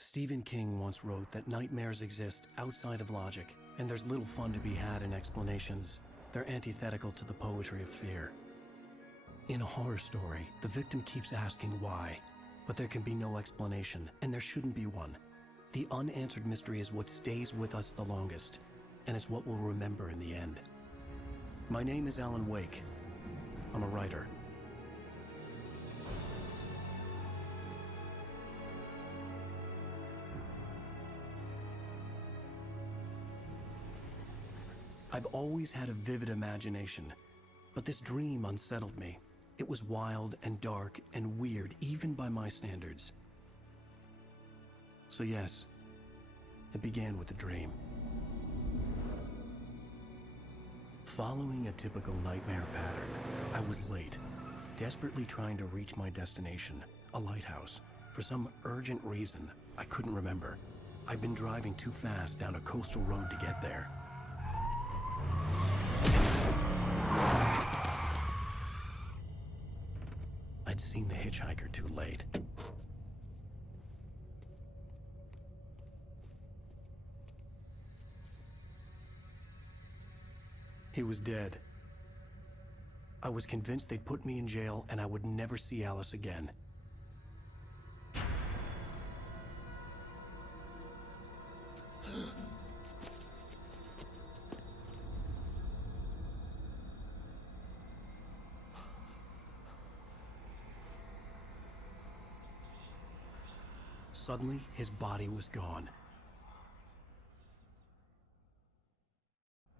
Stephen King once wrote that nightmares exist outside of logic, and there's little fun to be had in explanations. They're antithetical to the poetry of fear. In a horror story, the victim keeps asking why, but there can be no explanation, and there shouldn't be one. The unanswered mystery is what stays with us the longest, and it's what we'll remember in the end. My name is Alan Wake. I'm a writer. I've always had a vivid imagination, but this dream unsettled me. It was wild and dark and weird, even by my standards. So yes, it began with a dream. Following a typical nightmare pattern, I was late, desperately trying to reach my destination, a lighthouse. For some urgent reason, I couldn't remember. I'd been driving too fast down a coastal road to get there. I'd seen the hitchhiker too late. He was dead. I was convinced they'd put me in jail and I would never see Alice again. Suddenly, his body was gone.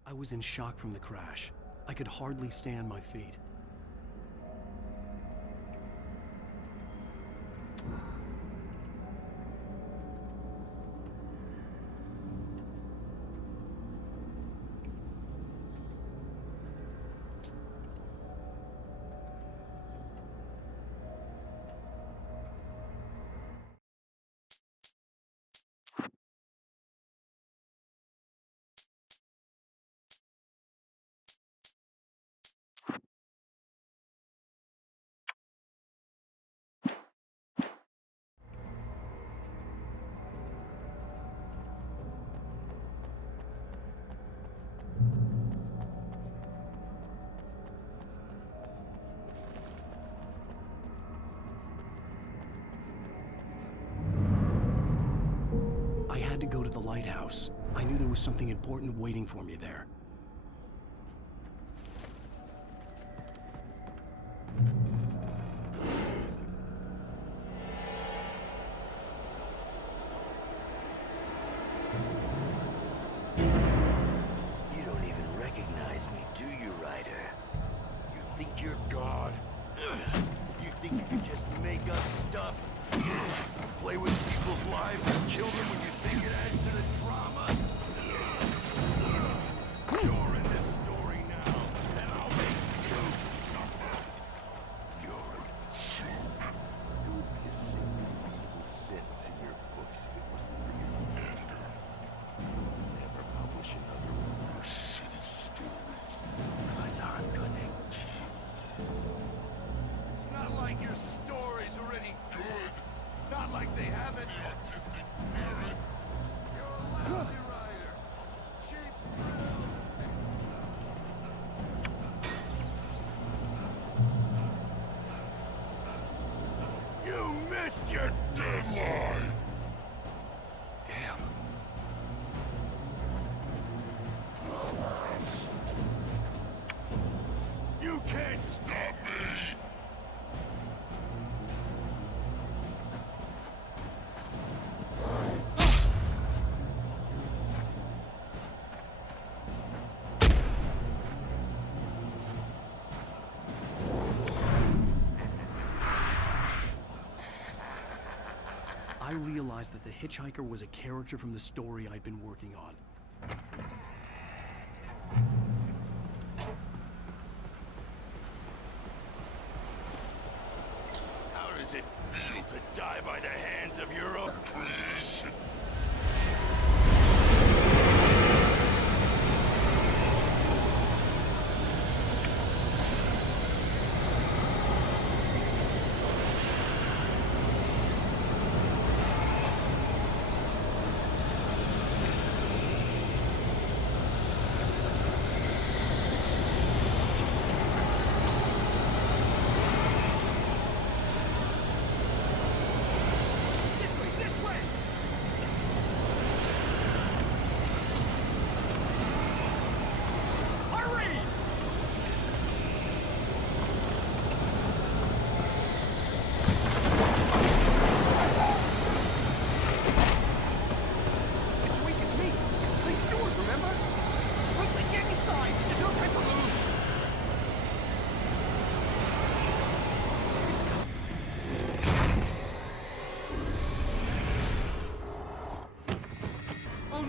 I was in shock from the crash. I could hardly stay on my feet. To go to the lighthouse. I knew there was something important waiting for me there. You don't even recognize me, do you, Ryder? You think you're God? You think you can just make up stuff? Play with people's lives and kill them when you think it adds to the drama? You're in this story now, and I'll make you suffer. You're a joke. There would be a single readable sentence in your books if it wasn't for your anger. You'll never publish another one of your shitty stories, because I'm gonna kill you. It's not like your story's already good. Not like they haven't autistic merit. You're a lousy writer. Cheap thrills. You missed your deadline. Damn. You can't stop me. I realized that the hitchhiker was a character from the story I'd been working on. How does it feel to die by the hands of your oppression?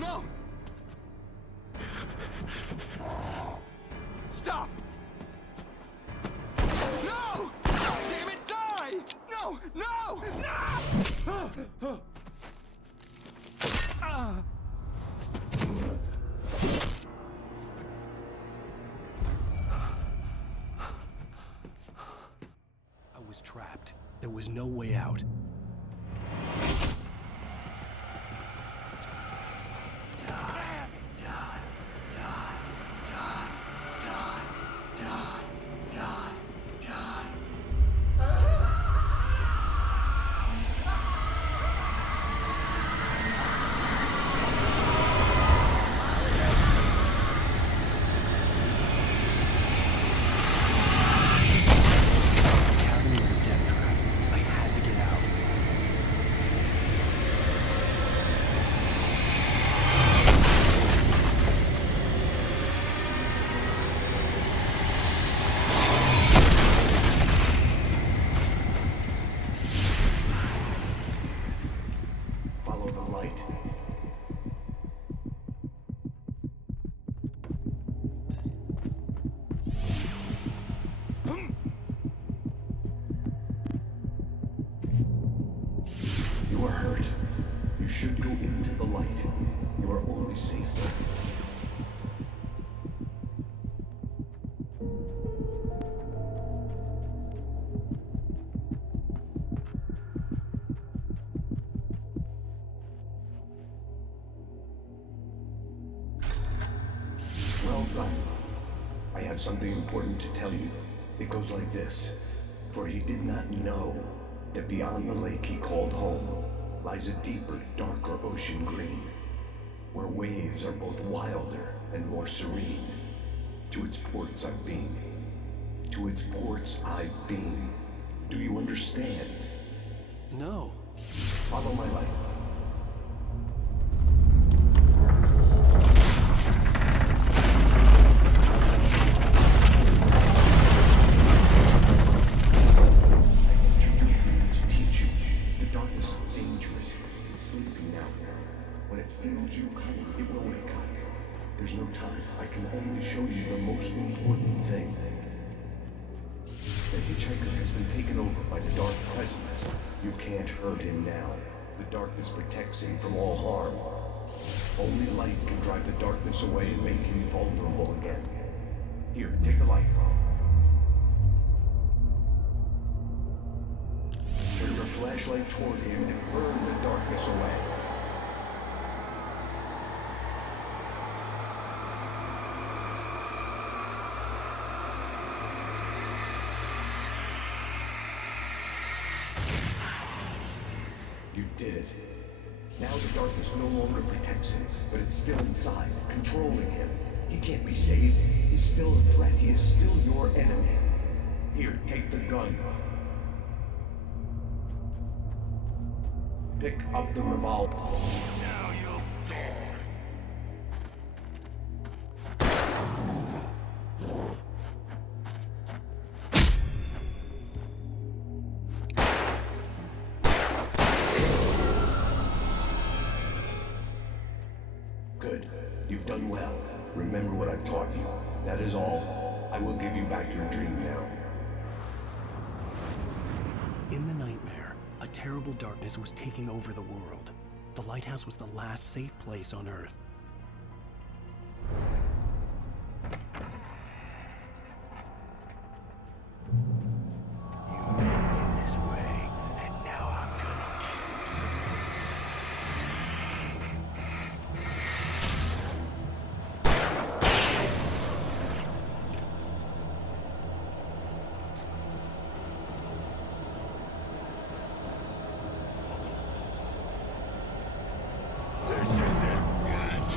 no! Stop! No! Damn it, die! No! No! No! I was trapped. There was no way out. The cabin was a death trap. I had to get out. Follow the light. You are hurt. You should go into the light. You are only safe there. Well done. I have something important to tell you. It goes like this. For he did not know that beyond the lake he called home lies a deeper, darker ocean green, where waves are both wilder and more serene. To its ports I've been. To its ports I've been. Do you understand? No. Follow my light. There's no time. I can only show you the most important thing. The hitchhiker has been taken over by the dark presence. You can't hurt him now. The darkness protects him from all harm. Only light can drive the darkness away and make him vulnerable again. Here, take the light. Turn your flashlight toward him and burn the darkness away. You did it. Now the darkness no longer protects him, but it's still inside, controlling him. He can't be saved. He's still a threat. He is still your enemy. Here, take the gun. Pick up the revolver. Now you'll die. Good. You've done well. Remember what I've taught you. That is all. I will give you back your dream now. In the nightmare, a terrible darkness was taking over the world. The lighthouse was the last safe place on Earth. You made me this way, and now I'm gonna kill you. This isn't right.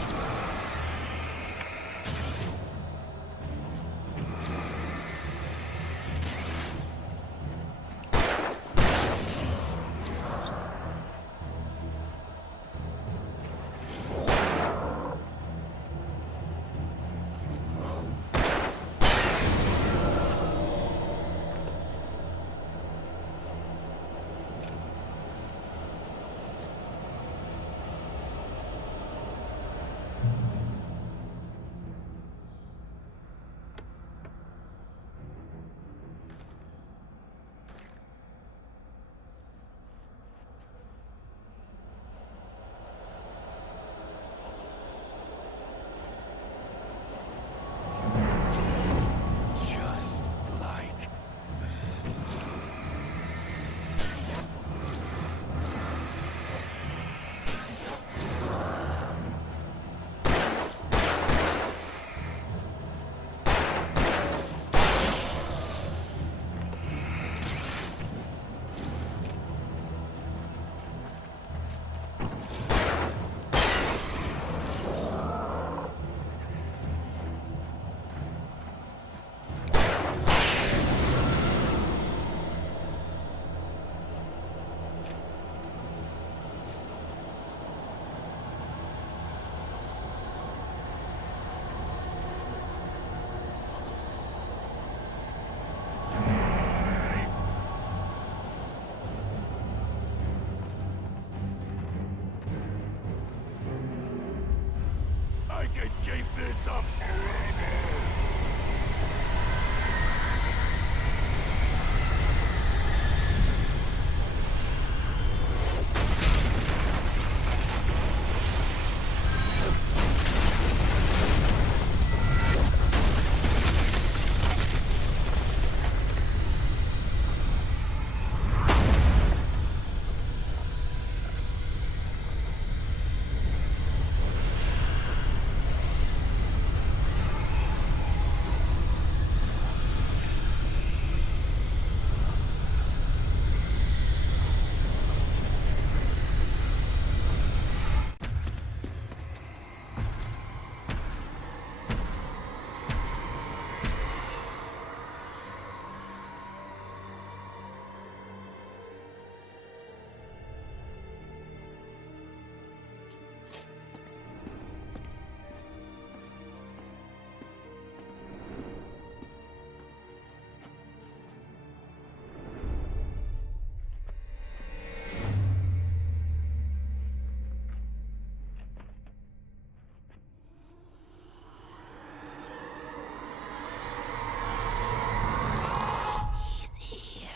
He's here.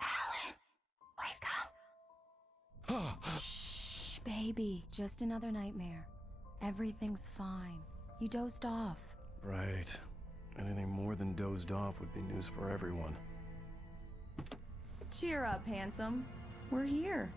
Alan, wake up. Shh, baby. Just another nightmare. Everything's fine. You dozed off. Right. Anything more than dozed off would be news for everyone. Cheer up, handsome. We're here.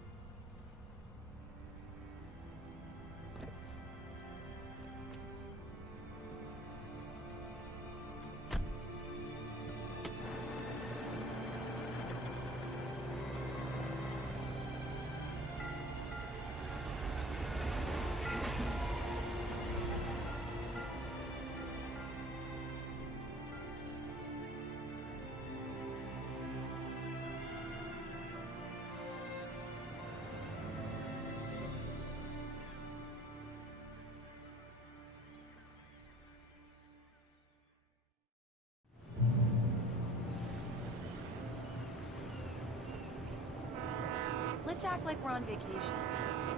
Let's act like we're on vacation.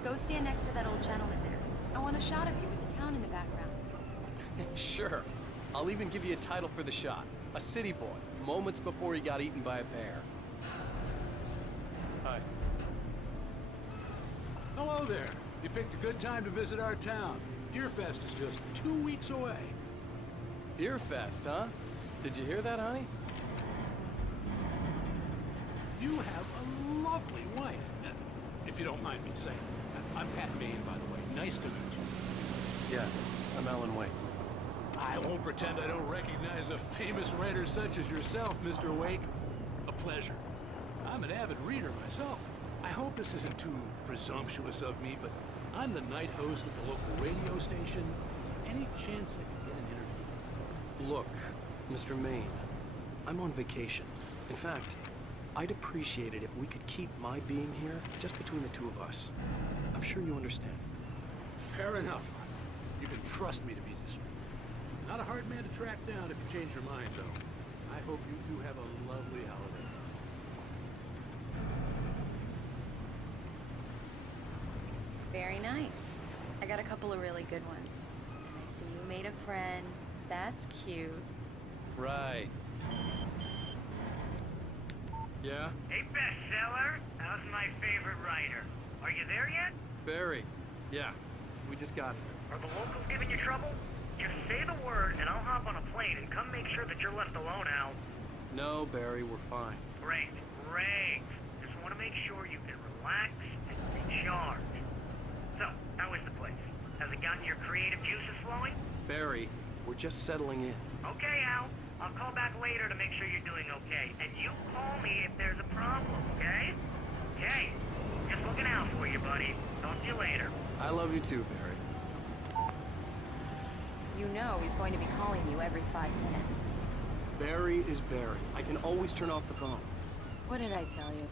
Go stand next to that old gentleman there. I want a shot of you with the town in the background. Sure. I'll even give you a title for the shot. A city boy, moments before he got eaten by a bear. Hi. Hello there. You picked a good time to visit our town. Deerfest is just 2 weeks away. Deerfest, huh? Did you hear that, honey? You have a lovely wife. If you don't mind me saying. I'm Pat Maine, by the way. Nice to meet you. Yeah, I'm Alan Wake. I won't pretend I don't recognize a famous writer such as yourself, Mr. Wake. A pleasure. I'm an avid reader myself. I hope this isn't too presumptuous of me, but I'm the night host at the local radio station. Any chance I could get an interview? Look, Mr. Maine, I'm on vacation. In fact, I'd appreciate it if we could keep my being here just between the two of us. I'm sure you understand. Fair enough. You can trust me to be discreet. Not a hard man to track down if you change your mind, though. I hope you two have a lovely holiday. Very nice. I got a couple of really good ones. I see you made a friend. That's cute. Right. Yeah? Hey, bestseller. How's my favorite writer? Are you there yet? Barry. Yeah. We just got here. Are the locals giving you trouble? Just say the word, and I'll hop on a plane and come make sure that you're left alone, Al. No, Barry, we're fine. Great, great. Just want to make sure you can relax and recharge. So, how is the place? Has it gotten your creative juices flowing? Barry, we're just settling in. Okay, Al. I'll call back later to make sure you're doing okay. And you call me if there's a problem, okay? Okay. Just looking out for you, buddy. Talk to you later. I love you too, Barry. You know he's going to be calling you every 5 minutes. Barry is Barry. I can always turn off the phone. What did I tell you?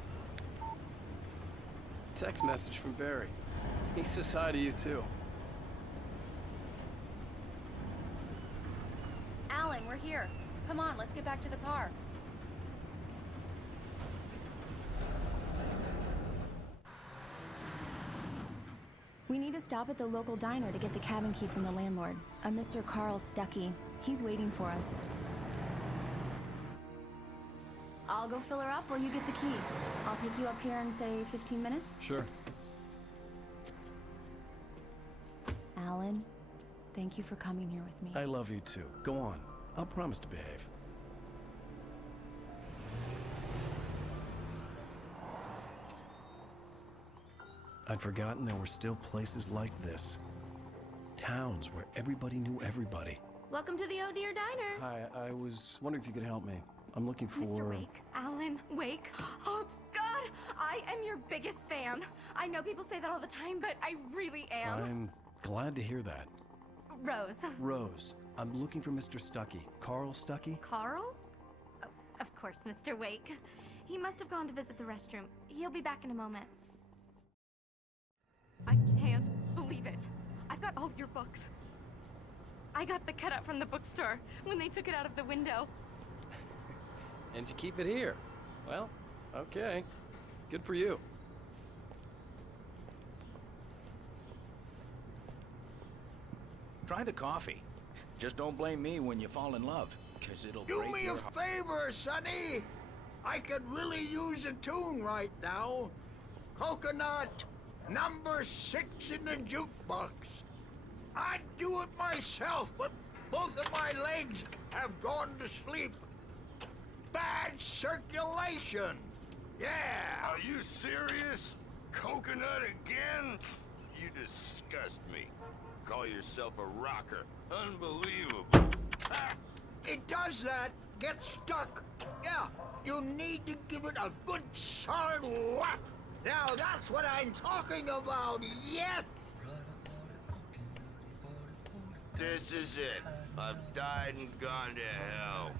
Text message from Barry. He says hi to you too. Alan, we're here. Come on, let's get back to the car. We need to stop at the local diner to get the cabin key from the landlord, a Mr. Carl Stuckey. He's waiting for us. I'll go fill her up while you get the key. I'll pick you up here in, say, 15 minutes? Sure. Alan, thank you for coming here with me. I love you too. Go on. I'll promise to behave. I'd forgotten there were still places like this. Towns where everybody knew everybody. Welcome to the Oh Dear Diner. Hi, I was wondering if you could help me. I'm looking for... Mr. Wake. Alan Wake. Oh, God! I am your biggest fan. I know people say that all the time, but I really am. I'm glad to hear that. Rose. Rose, I'm looking for Mr. Stuckey. Carl Stuckey? Carl? Oh, of course, Mr. Wake. He must have gone to visit the restroom. He'll be back in a moment. I can't believe it. I've got all your books. I got the cutout from the bookstore when they took it out of the window. And you keep it here. Well, okay. Good for you. Try the coffee. Just don't blame me when you fall in love, because it'll Do break me your a heart. favor, Sonny. I could really use a tune right now. Coconut, number 6 in the jukebox. I'd do it myself, but both of my legs have gone to sleep. Bad circulation. Yeah. Are you serious? Coconut again? You disgust me. Call yourself a rocker. Unbelievable. It does that. Get stuck. Yeah, you need to give it a good solid whack. Now that's what I'm talking about. Yes. This is it. I've died and gone to hell.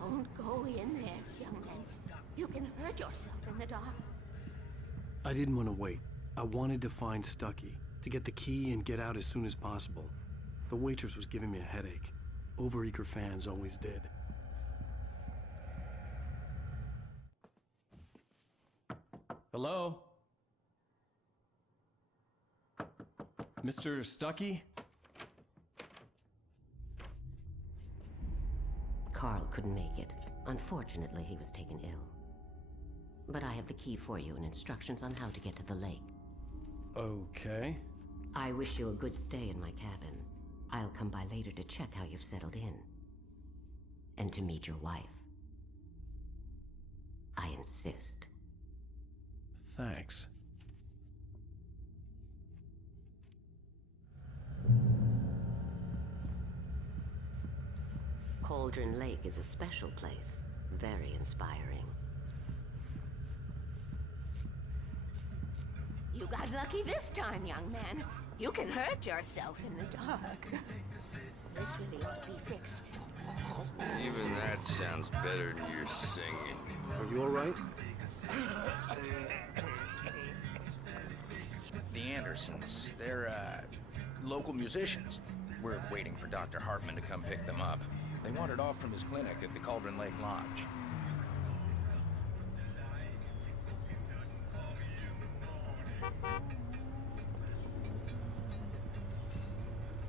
Don't go in there, young man. You can hurt yourself in the dark. I didn't want to wait. I wanted to find Stuckey, to get the key and get out as soon as possible. The waitress was giving me a headache. Overeager fans always did. Hello? Mr. Stuckey? Carl couldn't make it. Unfortunately, he was taken ill. But I have the key for you and instructions on how to get to the lake. Okay. I wish you a good stay in my cabin. I'll come by later to check how you've settled in. And to meet your wife. I insist. Thanks. Cauldron Lake is a special place. Very inspiring. You got lucky this time, young man. You can hurt yourself in the dark. This really ought to be fixed. Even that sounds better than your singing. Are you all right? The Andersons, they're, local musicians. We're waiting for Dr. Hartman to come pick them up. They wandered off from his clinic at the Cauldron Lake Lodge.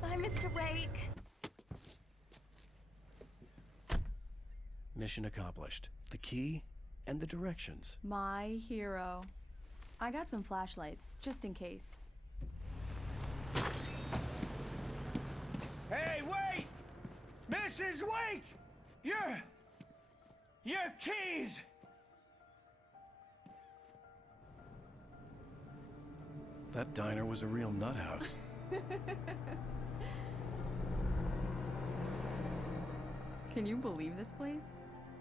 Bye, Mr. Wake. Mission accomplished. The key and the directions. My hero. I got some flashlights, just in case. Hey, wait! Mrs. Wake! Your keys! That diner was a real nut house. Can you believe this place?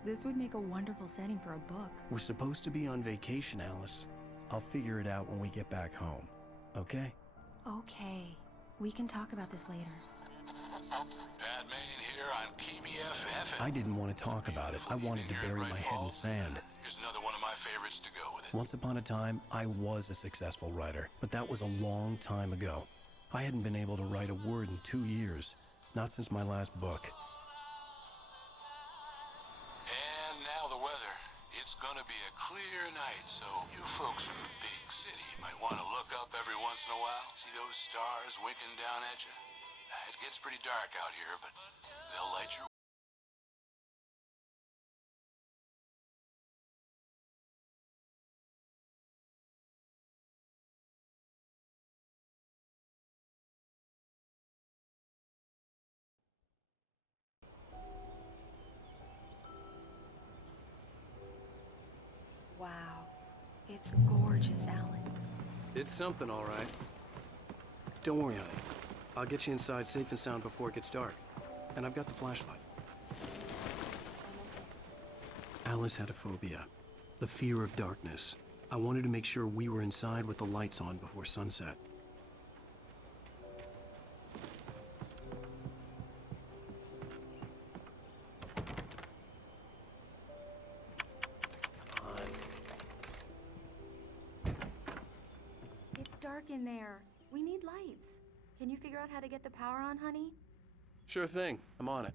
This would make a wonderful setting for a book. We're supposed to be on vacation, Alice. I'll figure it out when we get back home. Okay? Okay. We can talk about this later. Batman here on KBFF. I didn't want to talk about it. I wanted to bury my head in sand. Here's another one of my favorites to go with it. Once upon a time, I was a successful writer, but that was a long time ago. I hadn't been able to write a word in 2 years. Not since my last book. And now the weather. It's gonna be a clear night, so you folks in the big city might want to look up every once in a while. See those stars winking down at you? It gets pretty dark out here, but they'll light your... Wow. It's gorgeous, Alan. It's something, all right. Don't worry, honey. I'll get you inside safe and sound before it gets dark. And I've got the flashlight. Alice had a phobia. The fear of darkness. I wanted to make sure we were inside with the lights on before sunset. It's dark in there. We need lights. Can you figure out how to get the power on, honey? Sure thing. I'm on it.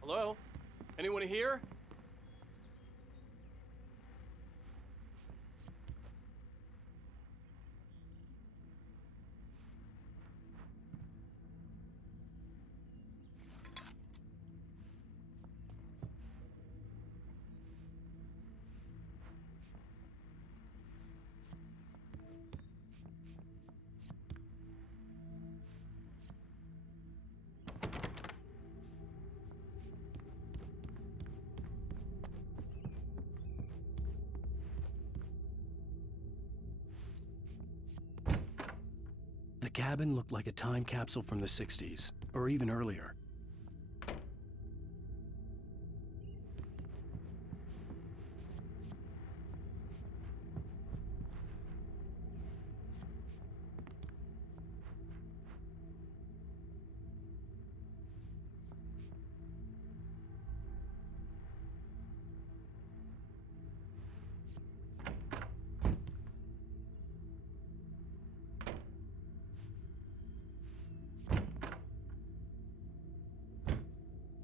Hello? Anyone here? The cabin looked like a time capsule from the 60s, or even earlier.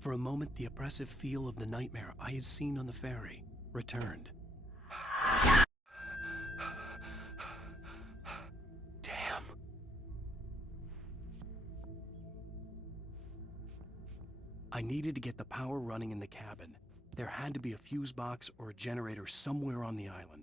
For a moment, the oppressive feel of the nightmare I had seen on the ferry returned. Damn. I needed to get the power running in the cabin. There had to be a fuse box or a generator somewhere on the island.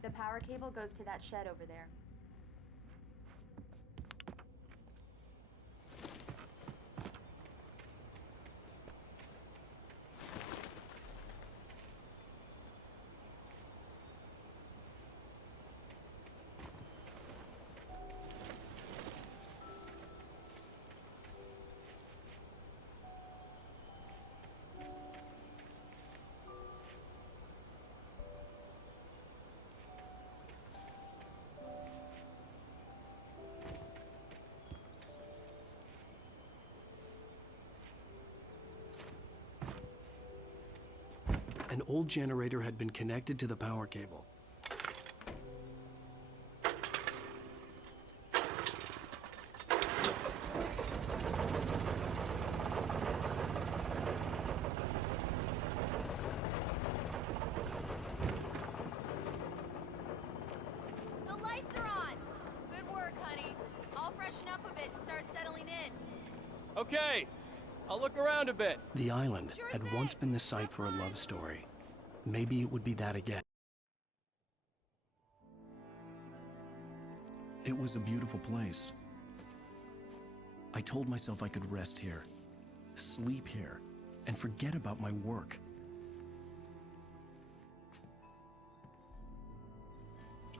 The power cable goes to that shed over there. old generator had been connected to the power cable. The lights are on! Good work, honey. I'll freshen up a bit and start settling in. Okay, I'll look around a bit. The island had once been the site for a love story. Maybe it would be that again. It was a beautiful place. I told myself I could rest here, sleep here, and forget about my work.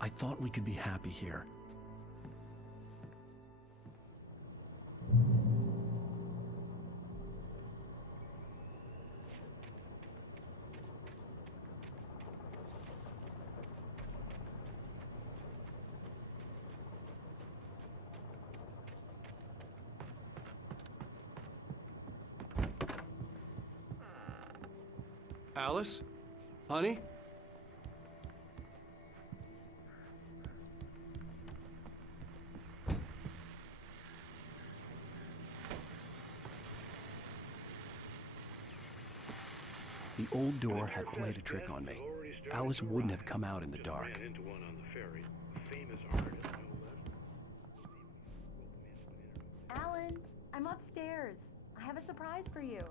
I thought we could be happy here. Alice? Honey? The old door had played a trick on me. Alice wouldn't have come out in the dark. Alan, I'm upstairs. I have a surprise for you.